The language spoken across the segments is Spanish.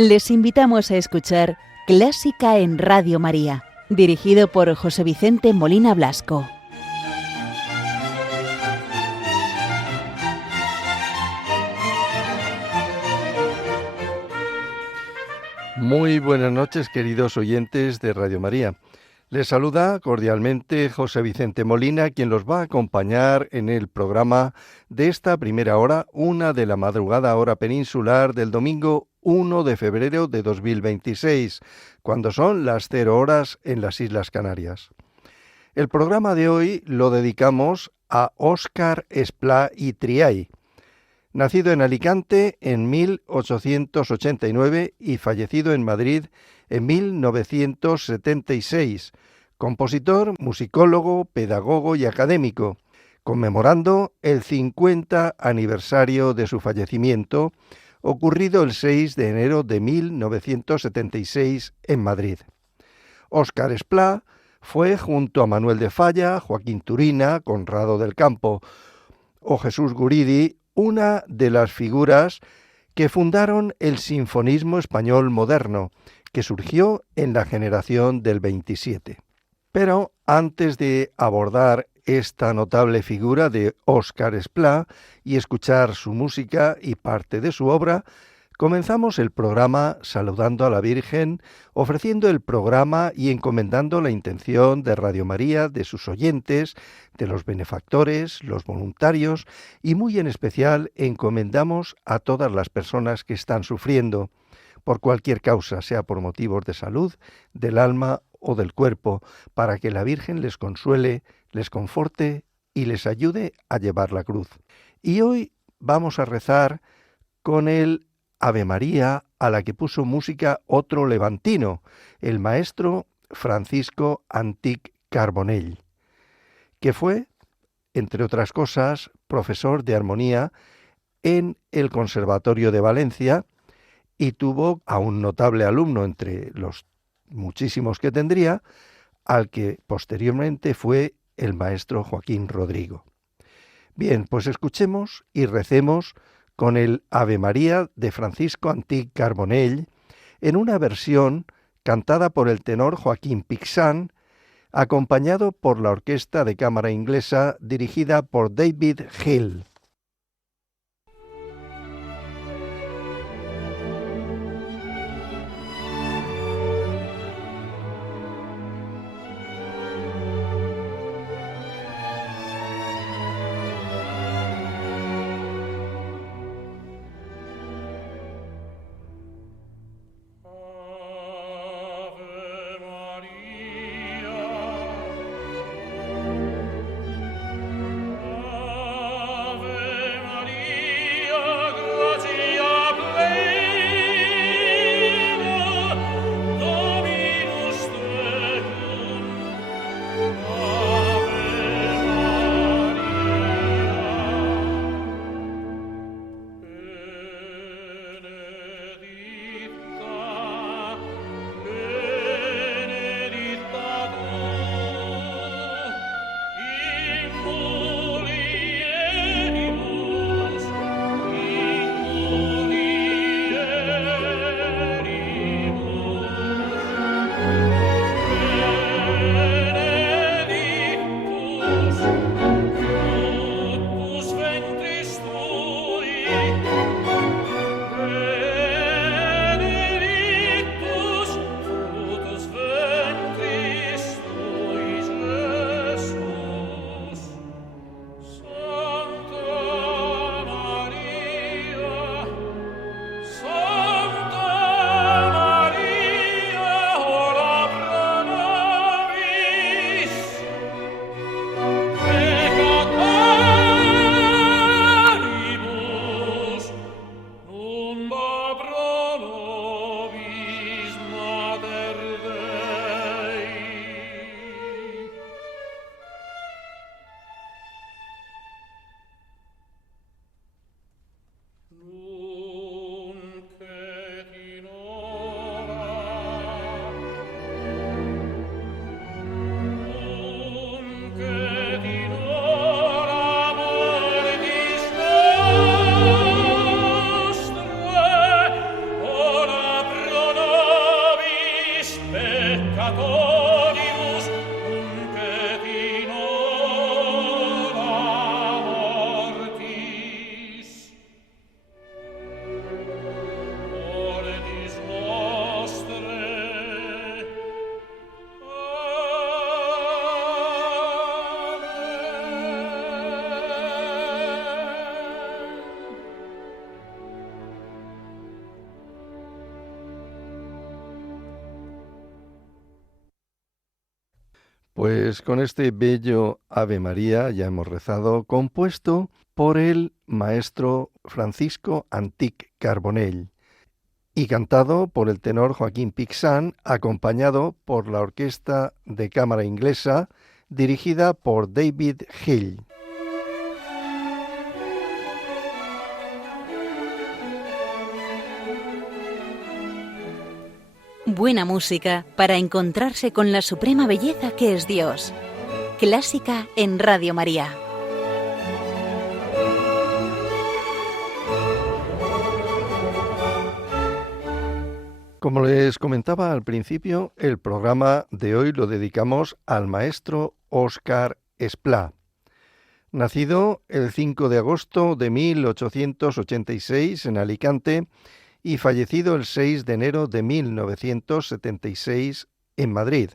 Les invitamos a escuchar Clásica en Radio María, dirigido por José Vicente Molina Blasco. Muy buenas noches, queridos oyentes de Radio María. Les saluda cordialmente José Vicente Molina, quien los va a acompañar en el programa de esta primera hora, 1 de la madrugada, hora peninsular, del domingo 1 de febrero de 2026, cuando son las 0 horas en las Islas Canarias. El programa de hoy lo dedicamos a Óscar Esplá y Triay, nacido en Alicante en 1889 y fallecido en Madrid en 1976, compositor, musicólogo, pedagogo y académico, conmemorando el 50 aniversario de su fallecimiento, ocurrido el 6 de enero de 1976 en Madrid. Óscar Esplá fue, junto a Manuel de Falla, Joaquín Turina, Conrado del Campo o Jesús Guridi, una de las figuras que fundaron el sinfonismo español moderno, que surgió en la generación del 27. Pero antes de abordar esta notable figura de Óscar Esplá y escuchar su música y parte de su obra, comenzamos el programa saludando a la Virgen, ofreciendo el programa y encomendando la intención de Radio María, de sus oyentes, de los benefactores, los voluntarios y muy en especial encomendamos a todas las personas que están sufriendo por cualquier causa, sea por motivos de salud, del alma o del cuerpo, para que la Virgen les consuele, les conforte y les ayude a llevar la cruz. Y hoy vamos a rezar con el Ave María, a la que puso música otro levantino, el maestro Francisco Antich Carbonell, que fue, entre otras cosas, profesor de armonía en el Conservatorio de Valencia y tuvo a un notable alumno entre los muchísimos que tendría, al que posteriormente fue el maestro Joaquín Rodrigo. Bien, pues escuchemos y recemos con el Ave María de Francisco Antich Carbonell en una versión cantada por el tenor Joaquín Pixán, acompañado por la Orquesta de Cámara Inglesa dirigida por David Hill. Ave Pues con este bello Ave María ya hemos rezado, compuesto por el maestro Francisco Antich Carbonell y cantado por el tenor Joaquín Pixán, acompañado por la Orquesta de Cámara Inglesa, dirigida por David Hill. Buena música para encontrarse con la suprema belleza que es Dios. Clásica en Radio María. Como les comentaba al principio, el programa de hoy lo dedicamos al maestro Óscar Esplá. Nacido el 5 de agosto de 1886 en Alicante y fallecido el 6 de enero de 1976 en Madrid,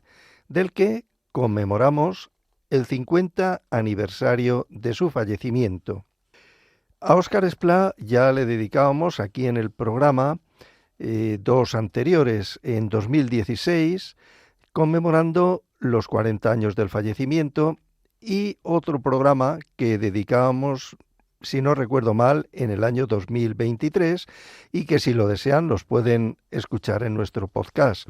del que conmemoramos el 50 aniversario de su fallecimiento. A Óscar Esplá ya le dedicábamos aquí en el programa dos anteriores, en 2016, conmemorando los 40 años del fallecimiento, y otro programa que dedicábamos, si no recuerdo mal, en el año 2023, y que si lo desean los pueden escuchar en nuestro podcast.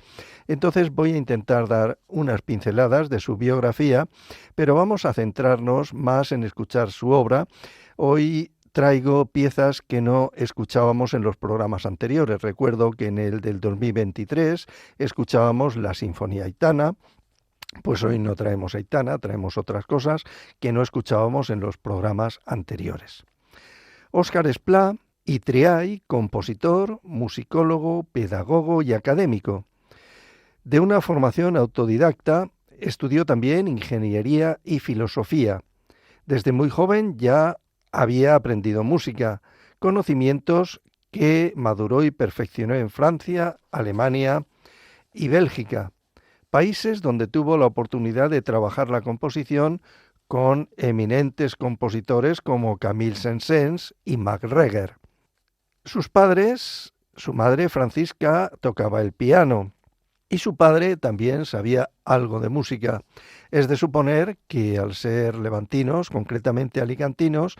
Entonces voy a intentar dar unas pinceladas de su biografía, pero vamos a centrarnos más en escuchar su obra. Hoy traigo piezas que no escuchábamos en los programas anteriores. Recuerdo que en el del 2023 escuchábamos la Sinfonía Aitana. Pues hoy no traemos Aitana, traemos otras cosas que no escuchábamos en los programas anteriores. Óscar Esplá y Triay, compositor, musicólogo, pedagogo y académico. De una formación autodidacta, estudió también ingeniería y filosofía. Desde muy joven ya había aprendido música, conocimientos que maduró y perfeccionó en Francia, Alemania y Bélgica, países donde tuvo la oportunidad de trabajar la composición con eminentes compositores como Camille Saint-Saëns y Max Reger. Sus padres, su madre Francisca tocaba el piano y su padre también sabía algo de música. Es de suponer que al ser levantinos, concretamente alicantinos,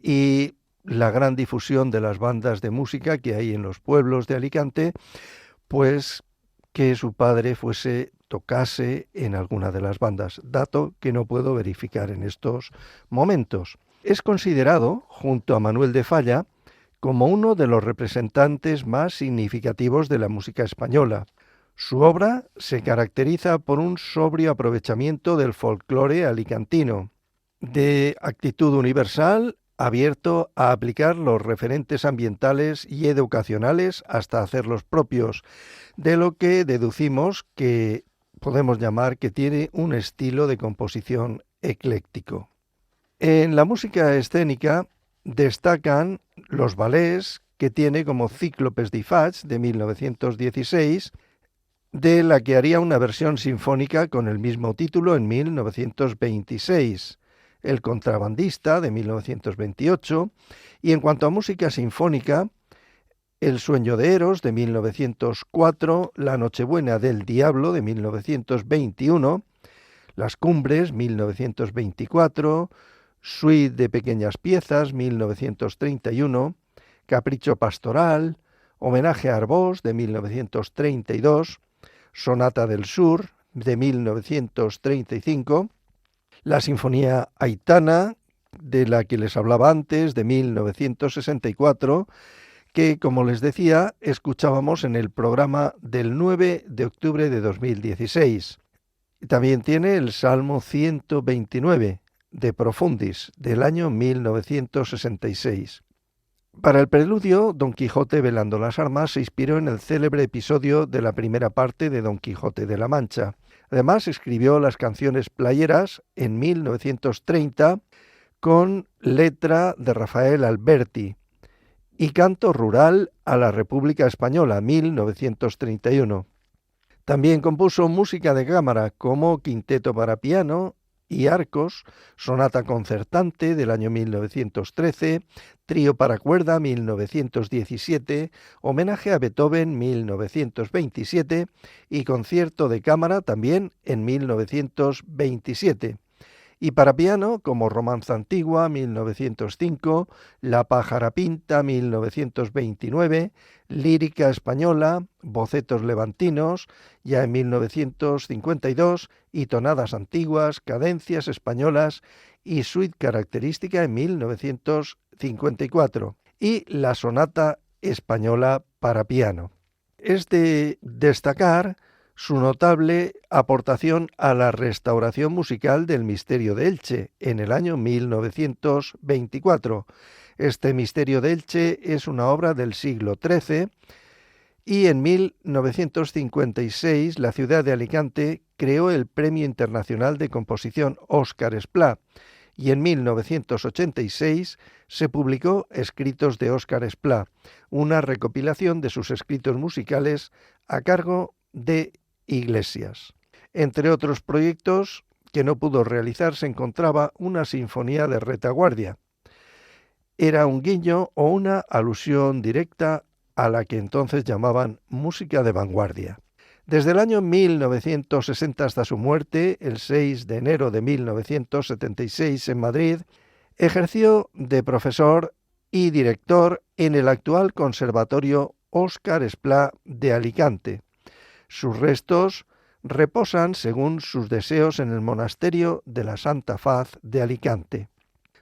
y la gran difusión de las bandas de música que hay en los pueblos de Alicante, pues que su padre tocase en alguna de las bandas, dato que no puedo verificar en estos momentos. Es considerado, junto a Manuel de Falla, como uno de los representantes más significativos de la música española. Su obra se caracteriza por un sobrio aprovechamiento del folclore alicantino, de actitud universal, abierto a aplicar los referentes ambientales y educacionales hasta hacerlos propios, de lo que deducimos que podemos llamar que tiene un estilo de composición ecléctico. En la música escénica destacan los ballets que tiene como Cíclopes di Fach de 1916, de la que haría una versión sinfónica con el mismo título en 1926, El contrabandista de 1928, y en cuanto a música sinfónica, El sueño de Eros de 1904, La Nochebuena del Diablo de 1921, Las Cumbres 1924, Suite de pequeñas piezas 1931, Capricho pastoral, Homenaje a Arbós de 1932, Sonata del Sur de 1935, la Sinfonía Aitana, de la que les hablaba antes, de 1964, que, como les decía, escuchábamos en el programa del 9 de octubre de 2016. También tiene el Salmo 129, de Profundis, del año 1966. Para el preludio, Don Quijote velando las armas se inspiró en el célebre episodio de la primera parte de Don Quijote de la Mancha. Además, escribió las canciones playeras en 1930 con letra de Rafael Alberti y Canto rural a la República Española, 1931. También compuso música de cámara como Quinteto para piano y arcos, sonata concertante del año 1913, trío para cuerda 1917, homenaje a Beethoven 1927 y concierto de cámara también en 1927. Y para piano, como Romanza Antigua, 1905, La pájara pinta, 1929, Lírica española, Bocetos levantinos, ya en 1952, y Tonadas antiguas, Cadencias españolas y Suite característica en 1954, y la Sonata española para piano. Es de destacar su notable aportación a la restauración musical del Misterio de Elche en el año 1924. Este Misterio de Elche es una obra del siglo XIII y en 1956 la ciudad de Alicante creó el Premio Internacional de Composición Óscar Esplá y en 1986 se publicó Escritos de Óscar Esplá, una recopilación de sus escritos musicales a cargo de Iglesias. Entre otros proyectos que no pudo realizar se encontraba una sinfonía de retaguardia. Era un guiño o una alusión directa a la que entonces llamaban música de vanguardia. Desde el año 1960 hasta su muerte, el 6 de enero de 1976 en Madrid, ejerció de profesor y director en el actual Conservatorio Óscar Esplá de Alicante. Sus restos reposan, según sus deseos, en el monasterio de la Santa Faz de Alicante.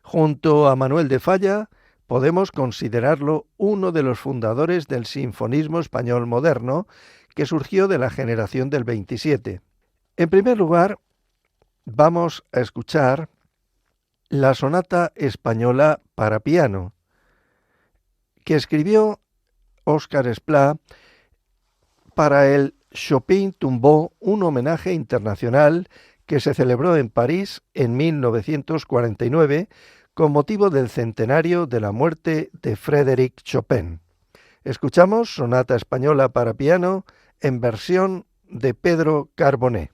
Junto a Manuel de Falla, podemos considerarlo uno de los fundadores del sinfonismo español moderno, que surgió de la generación del 27. En primer lugar, vamos a escuchar la Sonata española para piano, que escribió Óscar Esplá para el Chopin Tombeau, un homenaje internacional que se celebró en París en 1949 con motivo del centenario de la muerte de Frédéric Chopin. Escuchamos Sonata española para piano en versión de Pedro Carboné.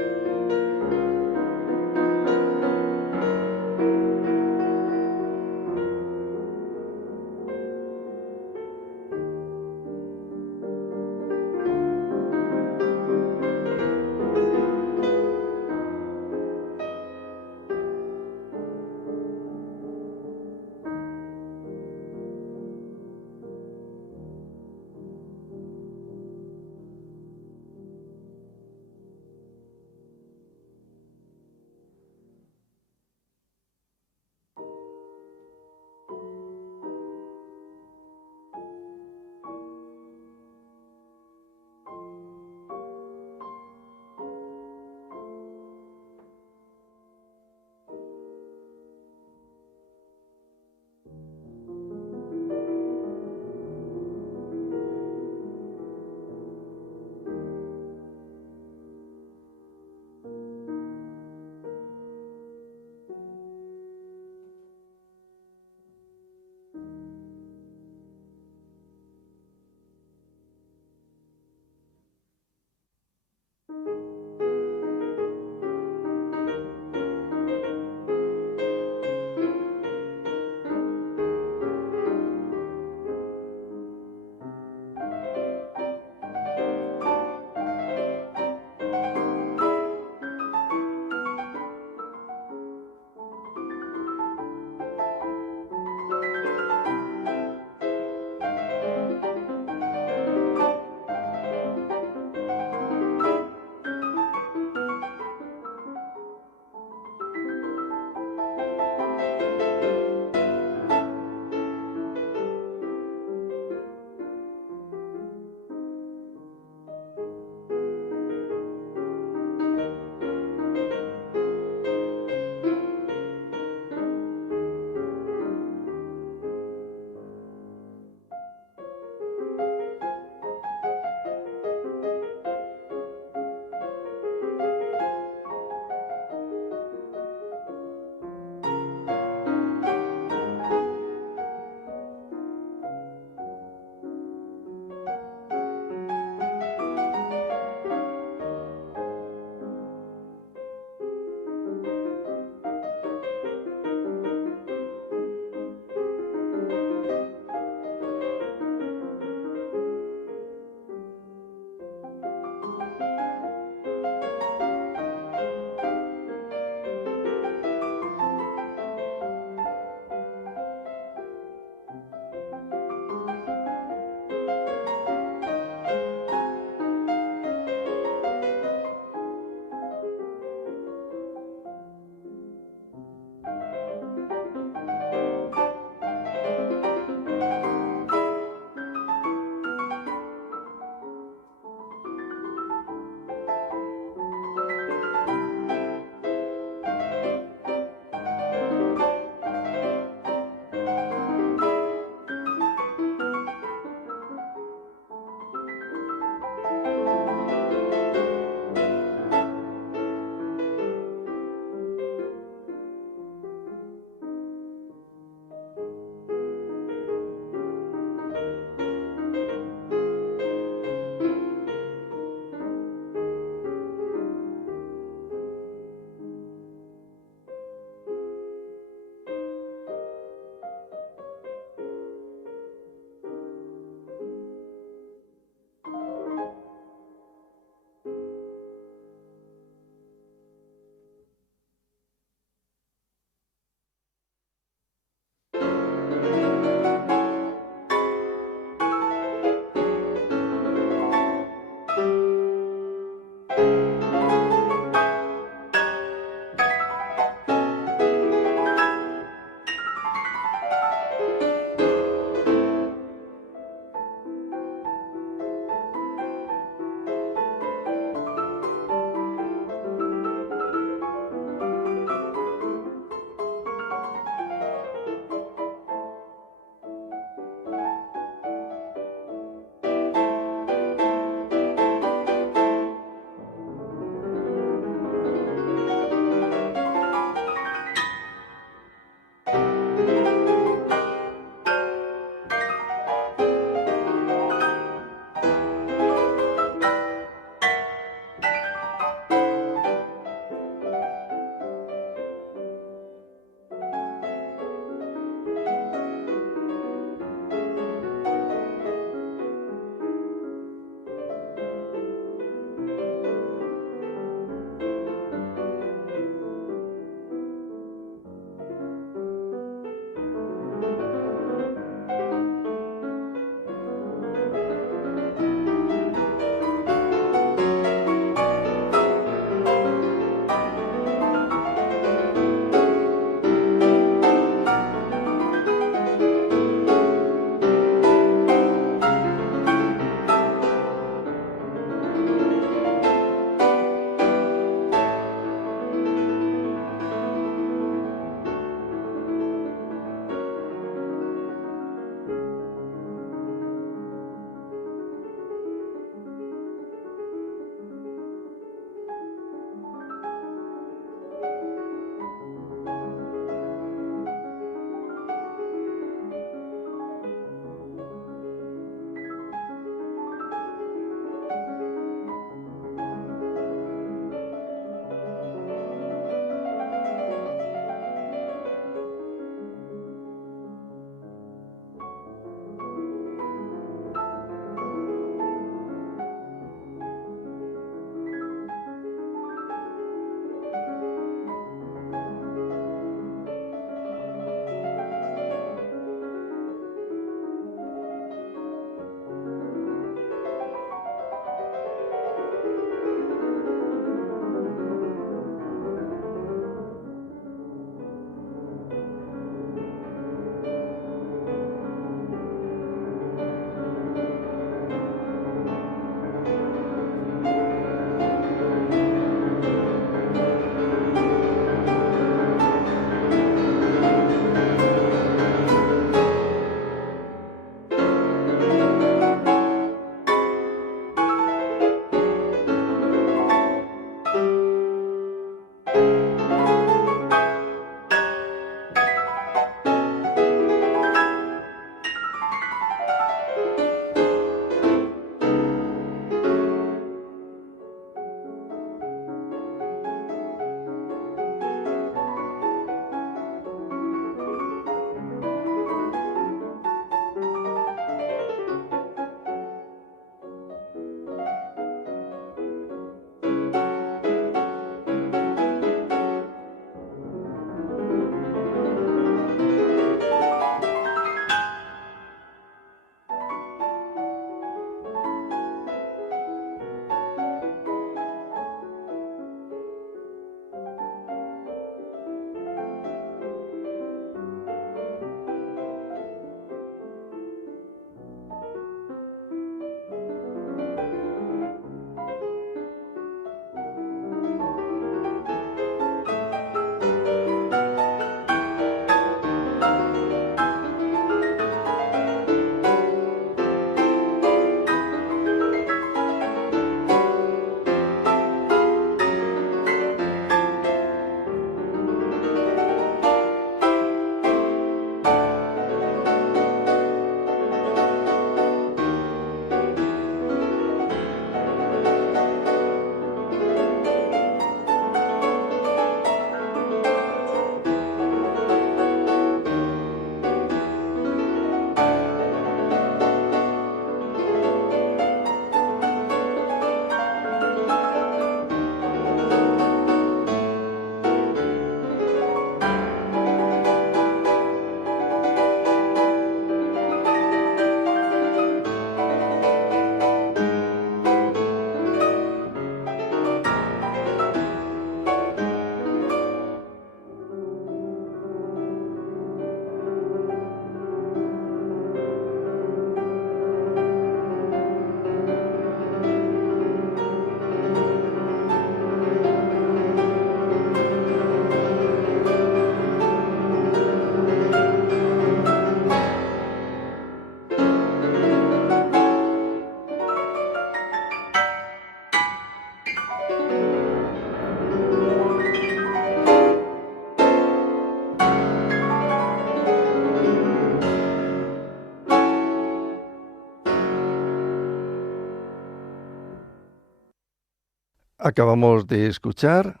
Acabamos de escuchar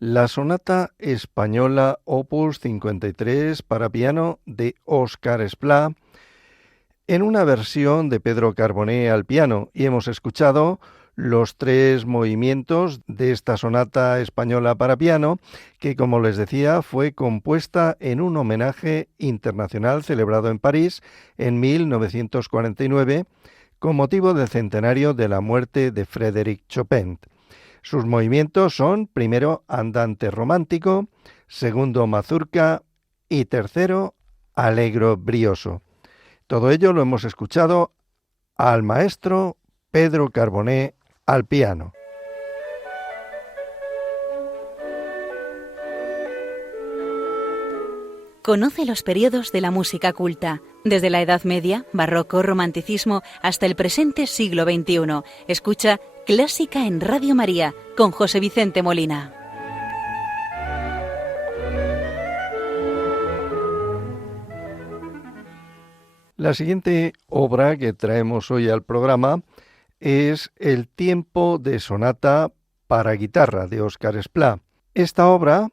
la sonata española Opus 53 para piano de Óscar Esplá en una versión de Pedro Carboné al piano, y hemos escuchado los 3 movimientos de esta sonata española para piano, que, como les decía, fue compuesta en un homenaje internacional celebrado en París en 1949 con motivo del centenario de la muerte de Frédéric Chopin. Sus movimientos son, primero, andante romántico, segundo, mazurca y tercero, allegro brioso. Todo ello lo hemos escuchado al maestro Pedro Carboné al piano. Conoce los periodos de la música culta, desde la Edad Media, Barroco, Romanticismo, hasta el presente siglo XXI. Escucha Clásica en Radio María, con José Vicente Molina. La siguiente obra que traemos hoy al programa es El tiempo de sonata para guitarra de Óscar Esplá. Esta obra,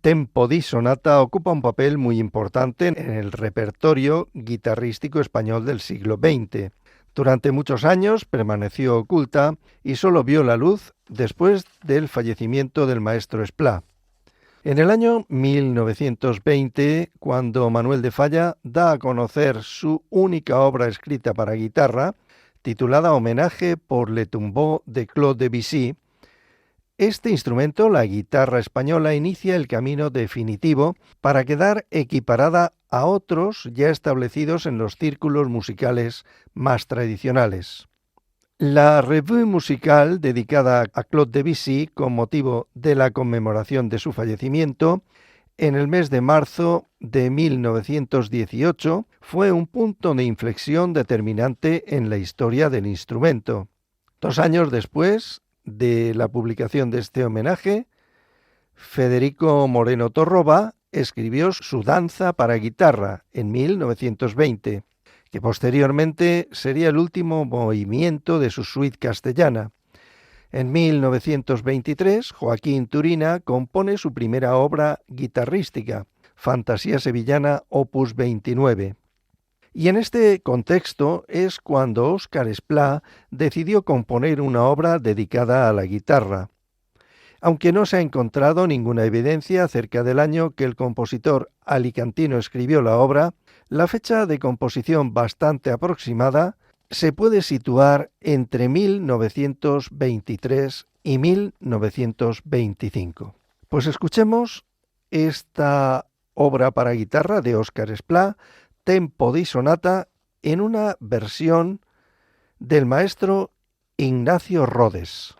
Tempo di sonata, ocupa un papel muy importante en el repertorio guitarrístico español del siglo XX. Durante muchos años permaneció oculta y solo vio la luz después del fallecimiento del maestro Esplá. En el año 1920, cuando Manuel de Falla da a conocer su única obra escrita para guitarra, titulada Homenaje por Le Tombeau de Claude Debussy, este instrumento, la guitarra española, inicia el camino definitivo para quedar equiparada a otros ya establecidos en los círculos musicales más tradicionales. La revue musical dedicada a Claude Debussy con motivo de la conmemoración de su fallecimiento en el mes de marzo de 1918 fue un punto de inflexión determinante en la historia del instrumento. 2 años después de la publicación de este homenaje, Federico Moreno Torroba escribió su Danza para guitarra en 1920, que posteriormente sería el último movimiento de su suite castellana. En 1923, Joaquín Turina compone su primera obra guitarrística, Fantasía Sevillana Opus 29. Y en este contexto es cuando Óscar Esplá decidió componer una obra dedicada a la guitarra. Aunque no se ha encontrado ninguna evidencia acerca del año que el compositor alicantino escribió la obra, la fecha de composición bastante aproximada se puede situar entre 1923 y 1925. Pues escuchemos esta obra para guitarra de Óscar Esplá, Tempo di sonata, en una versión del maestro Ignacio Rodes.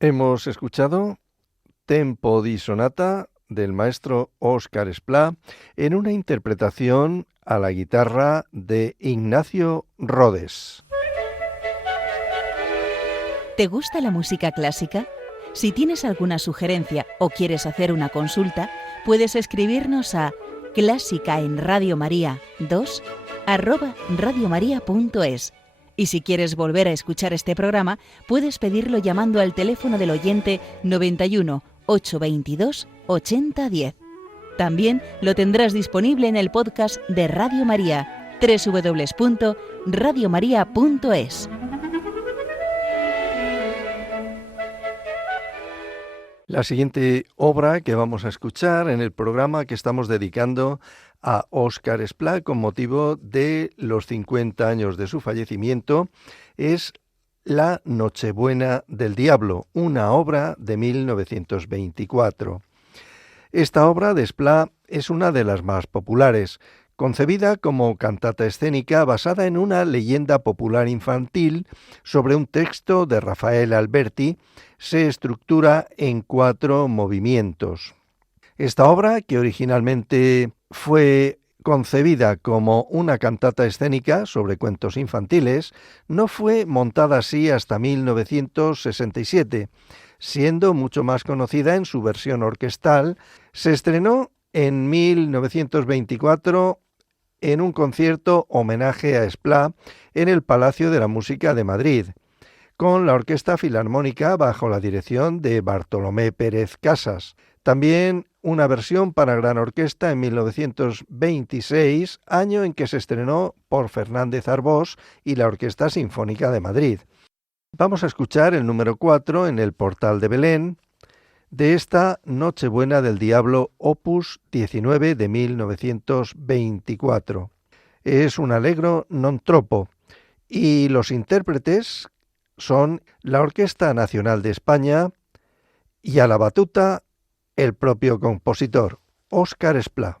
Hemos escuchado Tempo di Sonata del maestro Óscar Esplá en una interpretación a la guitarra de Ignacio Rodes. ¿Te gusta la música clásica? Si tienes alguna sugerencia o quieres hacer una consulta, puedes escribirnos a clásicaenradiomaria2@radiomaria.es. Y si quieres volver a escuchar este programa, puedes pedirlo llamando al teléfono del oyente 91 822 8010. También lo tendrás disponible en el podcast de Radio María, www.radiomaria.es. La siguiente obra que vamos a escuchar en el programa que estamos dedicando a Óscar Esplá con motivo de los 50 años de su fallecimiento es La Nochebuena del Diablo, una obra de 1924. Esta obra de Esplá es una de las más populares, concebida como cantata escénica basada en una leyenda popular infantil sobre un texto de Rafael Alberti. Se estructura en 4 movimientos. Esta obra, que originalmente fue concebida como una cantata escénica sobre cuentos infantiles, no fue montada así hasta 1967, siendo mucho más conocida en su versión orquestal. Se estrenó en 1924 en un concierto homenaje a Esplá en el Palacio de la Música de Madrid, con la Orquesta Filarmónica bajo la dirección de Bartolomé Pérez Casas. También una versión para gran orquesta en 1926, año en que se estrenó por Fernández Arbós y la Orquesta Sinfónica de Madrid. Vamos a escuchar el número 4 en el Portal de Belén de esta Nochebuena del Diablo, opus 19 de 1924. Es un allegro non troppo y los intérpretes son la Orquesta Nacional de España y a la batuta el propio compositor, Óscar Esplá.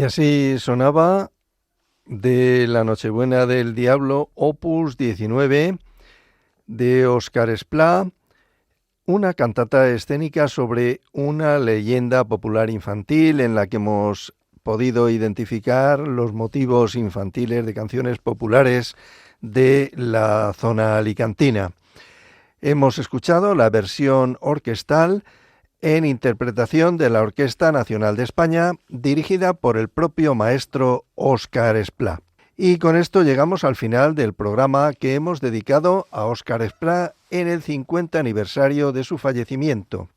Y así sonaba de La Nochebuena del Diablo, opus 19, de Óscar Esplá, una cantata escénica sobre una leyenda popular infantil en la que hemos podido identificar los motivos infantiles de canciones populares de la zona alicantina. Hemos escuchado la versión orquestal en interpretación de la Orquesta Nacional de España, dirigida por el propio maestro Óscar Esplá. Y con esto llegamos al final del programa que hemos dedicado a Óscar Esplá en el 50 aniversario de su fallecimiento.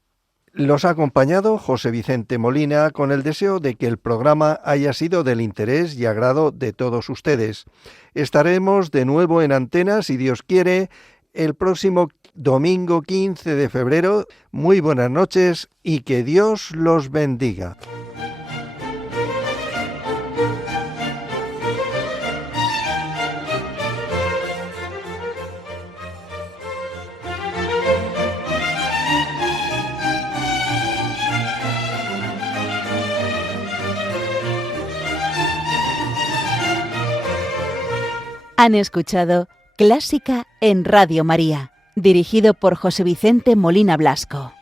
Los ha acompañado José Vicente Molina con el deseo de que el programa haya sido del interés y agrado de todos ustedes. Estaremos de nuevo en antena, si Dios quiere, el próximo domingo 15 de febrero. Muy buenas noches y que Dios los bendiga. Han escuchado Clásica en Radio María, dirigido por José Vicente Molina Blasco.